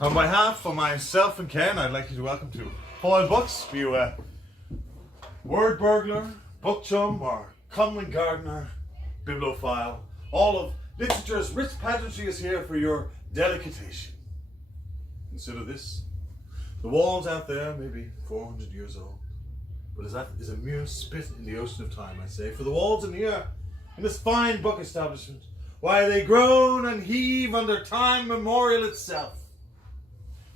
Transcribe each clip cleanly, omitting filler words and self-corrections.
On behalf of myself and Ken, I'd like you to welcome to Foil Books. Be you a word burglar, book chum, or common gardener, bibliophile, all of literature's rich pageantry is here for your delectation. Consider this. The walls out there may be 400 years old, but that is a mere spit in the ocean of time, I say. For the walls in here, in this fine book establishment, why, they groan and heave under time memorial itself.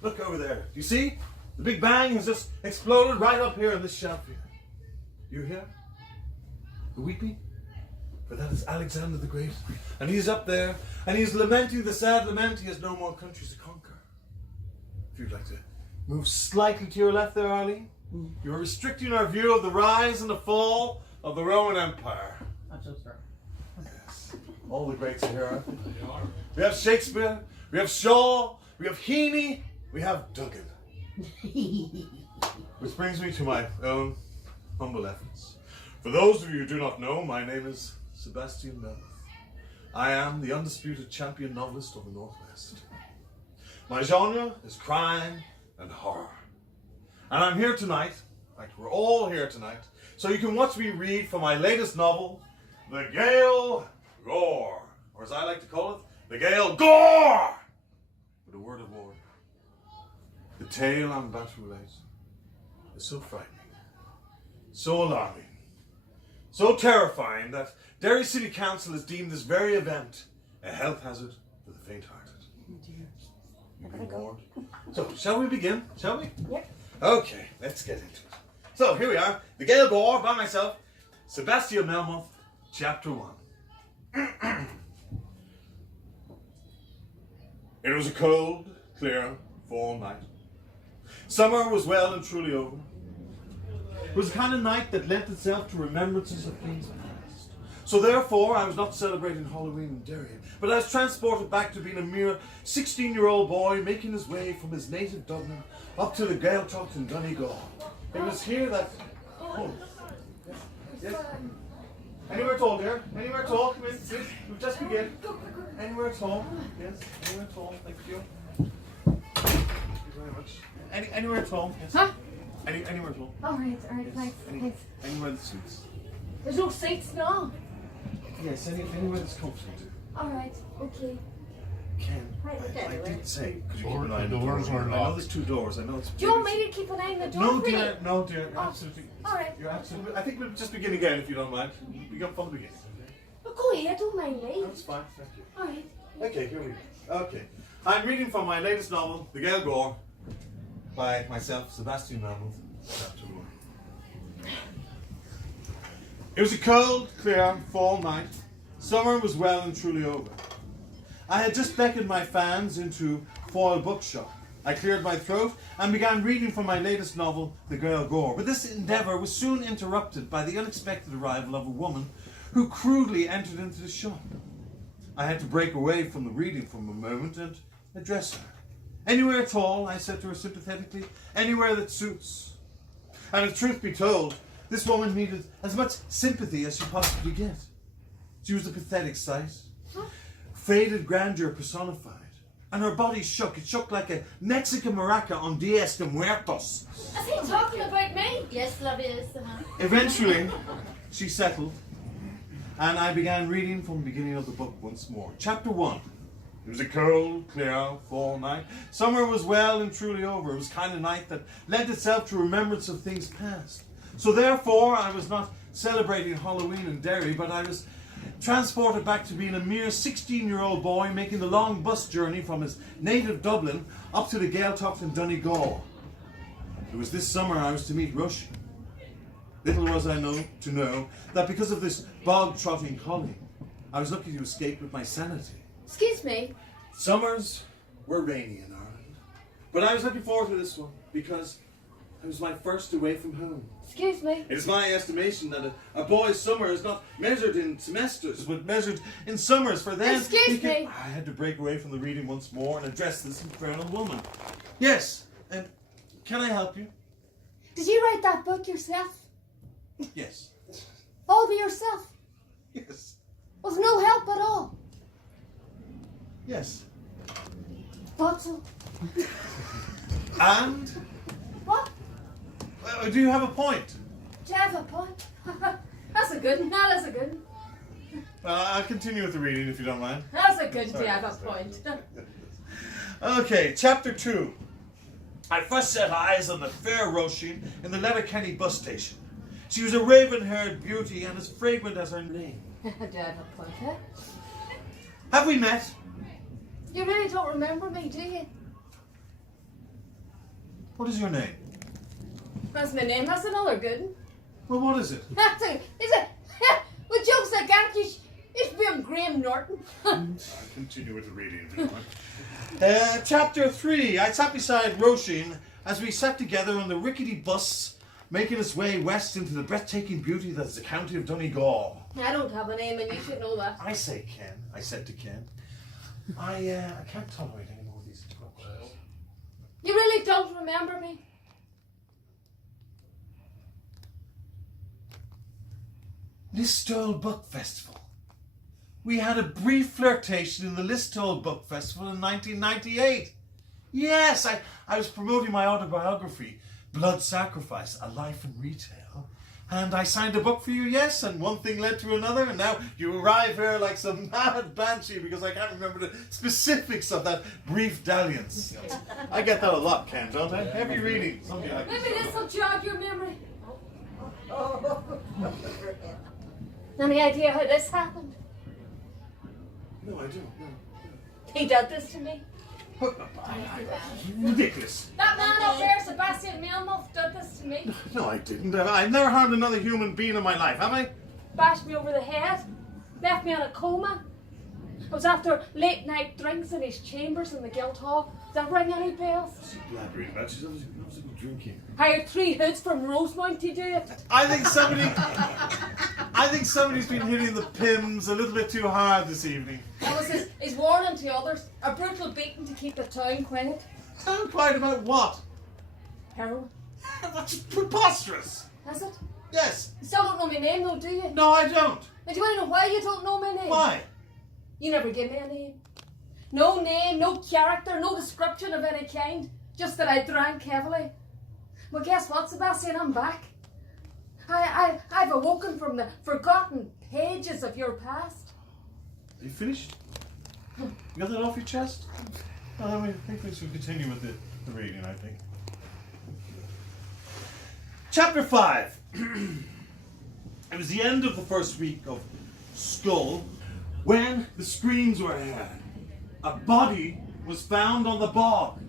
Look over there. Do you see? The Big Bang has just exploded right up here on this shelf here. You hear? The weeping? For that is Alexander the Great. And he's up there, and he's lamenting the sad lament he has no more countries to conquer. If you'd like to move slightly to your left there, Arlene, you are restricting our view of the rise and the fall of the Roman Empire. I'm so sorry. Yes. All the greats are here, aren't they? They are. We have Shakespeare, we have Shaw, we have Heaney, we have Duggan. Which brings me to my own humble efforts. For those of you who do not know, my name is Sebastian Melmoth. I am the undisputed champion novelist of the Northwest. My genre is crime and horror. And I'm here tonight, like we're all here tonight, so you can watch me read from my latest novel, The Gael Gore. Or as I like to call it, The Gael Gore! With a word of warning. The tale I'm about to relate is so frightening, so alarming, so terrifying that Derry City Council has deemed this very event a health hazard for the faint-hearted. Oh dear. You've been warned. So, shall we begin? Shall we? Yep. Okay, let's get into it. So, here we are. The Gael Gore, by myself, Sebastian Melmoth, Chapter 1. It was a cold, clear, fall night. Summer was well and truly over. It was the kind of night that lent itself to remembrances of things past. So therefore, I was not celebrating Halloween in Derry, but I was transported back to being a mere 16-year-old boy making his way from his native Dublin up to the Gaeltacht in Donegal. It was here that... Oh. Yes? Anywhere at all, dear? Anywhere at all? Come in. Yes. We've just begun. Anywhere at all? Yes. Anywhere at all? Thank you. Thank you very much. Anywhere at all? Yes. Huh? Anywhere at all? Alright, Yes. thanks. Thanks. Anywhere that suits. There's no seats now. Yes, anywhere that's comfortable too. Alright, okay. Ken, I did say, could you keep an eye on The doors are I know locked. there's two doors. I know it's. Do you want me to keep an eye on the door? No, for you? dear. No, dear. Oh, Absolutely. alright. You're absolutely. I think we'll just begin again if you don't mind. We got from the beginning. Oh, go ahead, don't mind me. That's fine. Thank you. Alright. Okay, here we go. Okay. I'm reading from my latest novel, The Gael Gore, by myself, Sebastian Melmoth, Chapter 1. It was a cold, clear, fall night. Summer was well and truly over. I had just beckoned my fans into Foil Bookshop. I cleared my throat and began reading from my latest novel, The Gael Gore. But this endeavour was soon interrupted by the unexpected arrival of a woman who crudely entered into the shop. I had to break away from the reading for a moment and address her. Anywhere at all, I said to her sympathetically, anywhere that suits. And if truth be told, this woman needed as much sympathy as she possibly get. She was a pathetic sight. Faded grandeur personified. And her body shook. It shook like a Mexican maraca on Dias de Muertos. Is he talking about me? Yes, love is. Eventually, she settled, and I began reading from the beginning of the book once more. Chapter 1. It was a cold, clear, fall night. Summer was well and truly over. It was the kind of night that lent itself to remembrance of things past. So therefore, I was not celebrating Halloween in Derry, but I was transported back to being a mere 16-year-old boy making the long bus journey from his native Dublin up to the Gaeltacht in Donegal. It was this summer I was to meet Rush. Little was I to know that because of this bog-trotting collie, I was lucky to escape with my sanity. Excuse me. Summers were rainy in Ireland, but I was looking forward to this one because it was my first away from home. Excuse me. It is my estimation that a boy's summer is not measured in semesters, but measured in summers. For then, Excuse me. I had to break away from the reading once more and address this infernal woman. Yes, and can I help you? Did you write that book yourself? Yes. All by yourself? Yes. With no help at all? Yes. Thought so. And? What? Do you have a point? Do you have a point? That's a good one. No, that's a good one. I'll continue with the reading if you don't mind. That's a good Sorry. do you have a point. Okay, chapter 2. I first set eyes on the fair Roisin in the Letterkenny bus station. She was a raven-haired beauty and as fragrant as her name. Do you have a point, huh? Have we met? You really don't remember me, do you? What is your name? That's my name. That's another good one. Well, what is it? That's a, is it? With jokes like that, it's been Graham Norton. I'll continue with the reading if you don't mind. Chapter 3. I sat beside Roisin as we sat together on the rickety bus, making its way west into the breathtaking beauty that is the county of Donegal. I don't have a name, and you should know that. I say, Ken. I said to Ken, I can't tolerate any more of these interruptions. You really don't remember me? Listowel Book Festival. We had a brief flirtation in the Listowel Book Festival in 1998. Yes, I was promoting my autobiography, Blood Sacrifice, A Life in Retail. And I signed a book for you, yes, and one thing led to another, and now you arrive here like some mad banshee because I can't remember the specifics of that brief dalliance. I get that a lot, Ken, don't I? Heavy reading, something like Maybe this will jog your memory. Any idea how this happened? No, I don't. No. He did this to me. Ridiculous. That man up there, Sebastian Melmoth, did this to me. No, I didn't. I've never harmed another human being in my life, have I? Bashed me over the head, left me in a coma. It was after late night drinks in his chambers in the Guildhall. Does that ring any bells? She's blabbering about. She's obviously drinking. Hired 3 hoods from Rosemount to do it. I think somebody's been hitting the Pims a little bit too hard this evening. That was his warning to others. A brutal beating to keep the town quiet. Town quiet about what? Heroin. That's preposterous. Is it? Yes. You still don't know my name though, do you? No, I don't. And do you want to know why you don't know my name? Why? You never give me a name. No name, no character, no description of any kind. Just that I drank heavily. Well, guess what, Sebastian? I'm back. I've awoken from the forgotten pages of your past. Are you finished? You got that off your chest? Well, I think we should continue with the reading, I think. Chapter 5. It was the end of the first week of school when the screams were heard. A body was found on the bog.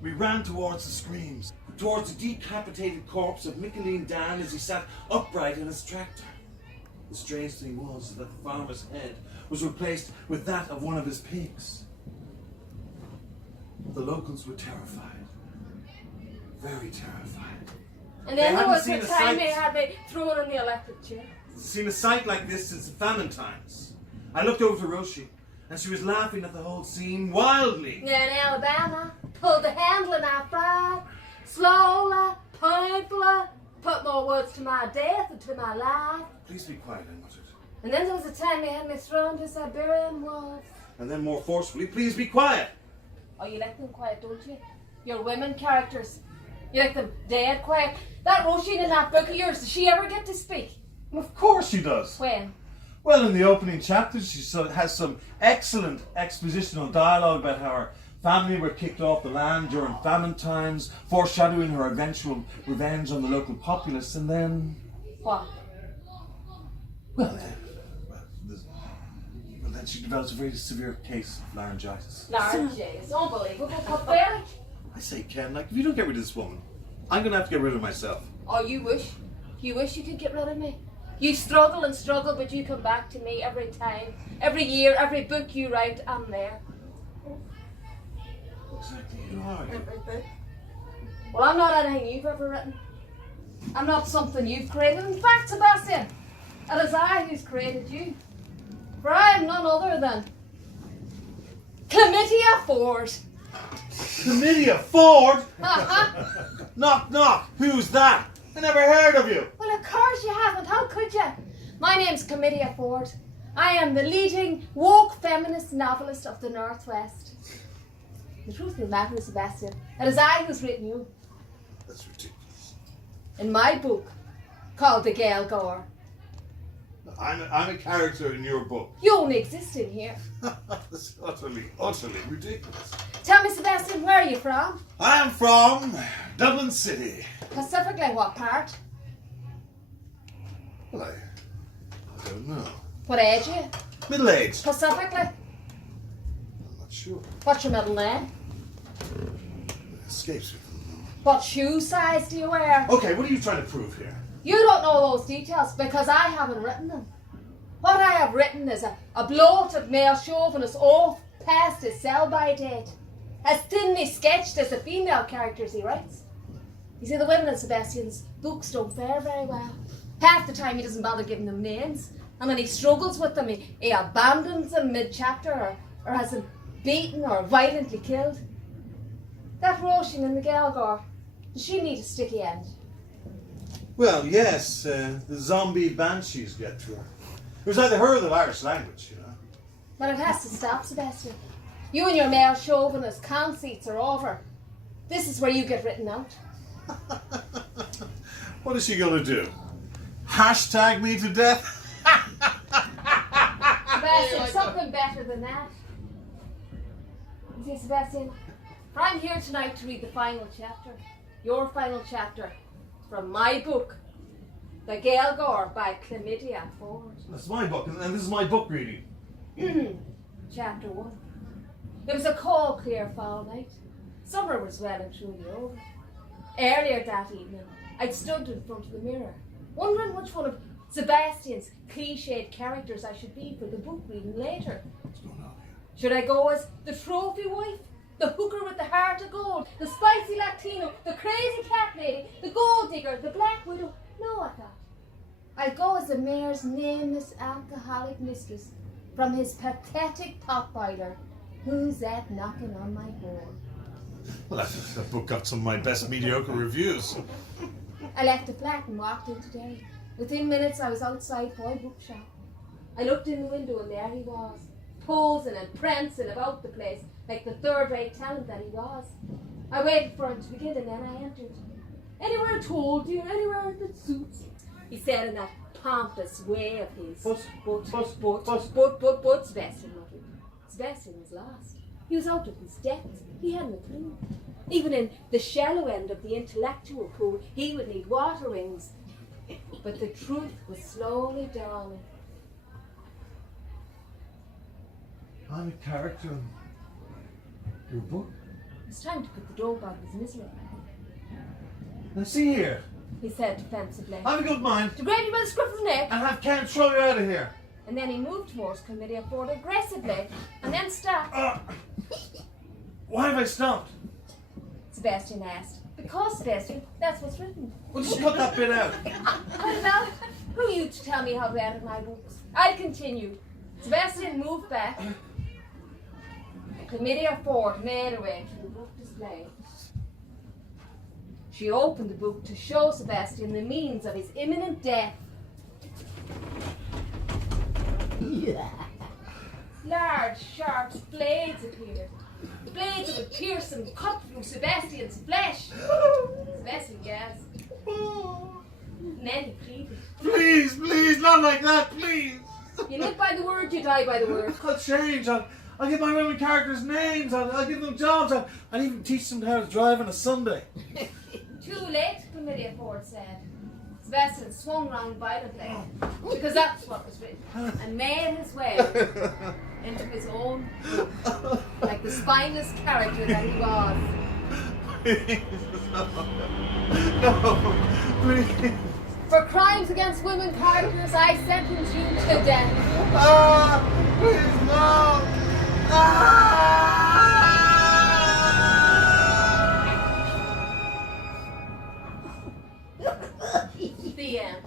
We ran towards the screams, towards the decapitated corpse of Micheline Dan as he sat upright in his tractor. The strange thing was that the farmer's head was replaced with that of one of his pigs. The locals were terrified. Very terrified. And then They there was hadn't the seen a time sight. they had me thrown in the electric chair. Seen a sight like this since the famine times. I looked over to Roisin, and she was laughing at the whole scene wildly. In Alabama, pulled the handle and I fried. Slowly, painfully, put more words to my death and to my life. Please be quiet, I muttered. And then there was a time they had me thrown to Siberian wolves. And then more forcefully, please be quiet. Oh, you like them quiet, don't you? Your women characters. You like them dead quiet. That Roisin in that book of yours, does she ever get to speak? Of course she does. When? Well, in the opening chapters, she has some excellent expositional dialogue about how her family were kicked off the land during famine times, foreshadowing her eventual revenge on the local populace, and then... What? Well, then she develops a very severe case of laryngitis. Laryngitis. Unbelievable. Pathetic. I say, Ken, if you don't get rid of this woman, I'm going to have to get rid of myself. Oh, you wish? You wish you could get rid of me? You struggle and struggle, but you come back to me every time. Every year, every book you write, I'm there. Exactly, who are you? Well, I'm not anything you've ever written. I'm not something you've created. In fact, Sebastian, it is I who's created you. For I am none other than Chlamydia Ford. Chlamydia Ford? Knock, knock. Who's that? I never heard of you. Well, of course you haven't. How could you? My name's Chlamydia Ford. I am the leading woke feminist novelist of the Northwest. The truth of the matter is, Sebastian, it is I who's written you. That's ridiculous. In my book, called The Gael Gore. I'm a character in your book. You only exist in here. That's utterly ridiculous. Tell me, Sebastian, where are you from? I am from Dublin City. Pacifically, what part? Well, I don't know. What age are you? Middle age. Pacifically? I'm not sure. What's your middle name? It escapes me. What shoe size do you wear? Okay, what are you trying to prove here? You don't know those details because I haven't written them. What I have written is a bloated male chauvinist oath past his sell-by date, as thinly sketched as the female characters he writes. You see, the women in Sebastian's books don't fare very well. Half the time he doesn't bother giving them names, and when he struggles with them, he abandons them mid-chapter or has them beaten or violently killed. That Roisin in the Gael Gore, does she need a sticky end? Well, yes, the zombie banshees get to her. It was either her or the Irish language, you know. But it has to stop, Sebastian. You and your male chauvinist conceits are over. This is where you get written out. What is she going to do? Hashtag me to death? Sebastian, something better than that. You see, Sebastian, I'm here tonight to read the final chapter. Your final chapter. From my book, The Gael Gore by Chlamydia Ford. That's my book, and this is my book reading. Chapter 1. It was a cold, clear fall night. Summer was well and truly over. Earlier that evening, I'd stood in front of the mirror, wondering which one of Sebastian's cliched characters I should be for the book reading later. What's going on here? Should I go as the trophy wife? The hooker with the heart of gold, the spicy Latino, the crazy cat lady, the gold digger, the black widow. No, I thought. I'd go as the mayor's nameless alcoholic mistress from his pathetic potboiler. Who's that knocking on my door? Well, that book got some of my best mediocre reviews. I left the flat and walked into Derry. Within minutes I was outside Boy Bookshop. I looked in the window and there he was, posing and prancing about the place like the third-rate talent that he was. I waited for him to begin and then I entered. Anywhere told you, anywhere that suits, he said in that pompous way of his. But Sebastian muttered. Sebastian was lost. He was out of his depth. He hadn't a clue. Even in the shallow end of the intellectual pool, he would need water wings. But the truth was slowly dawning. I'm a character in your book. It's time to put the dope out of his misery, Now see here. he said defensively. I've a good mind. To grab you by the scruff of the neck. And have Ken throw you out of here. And then he moved towards Chlamydia Ford aggressively and then stopped. Why have I stopped? Sebastian asked. Because, Sebastian, that's what's written. Well, just cut that bit out. Well, who are you to tell me how to edit my books? I'll continue. Sebastian moved back. Chlamydia Ford made her way to the book display. She opened the book to show Sebastian the means of his imminent death. Large, sharp blades appeared. Blades that would pierce and cut through Sebastian's flesh. Sebastian gasped. And then he pleaded. Please, please, not like that, please. You live by the word, you die by the word. I'll change. I'll give my Roman characters names. I'll give them jobs. I'll even teach them how to drive on a Sunday. Too late, Chlamydia Ford said. Sebastian swung round violently, because that's what was written, and made his way into his own book, like the spineless character that he was. Please, no, please. For crimes against women characters, I sentence you to death. Please, no. The end.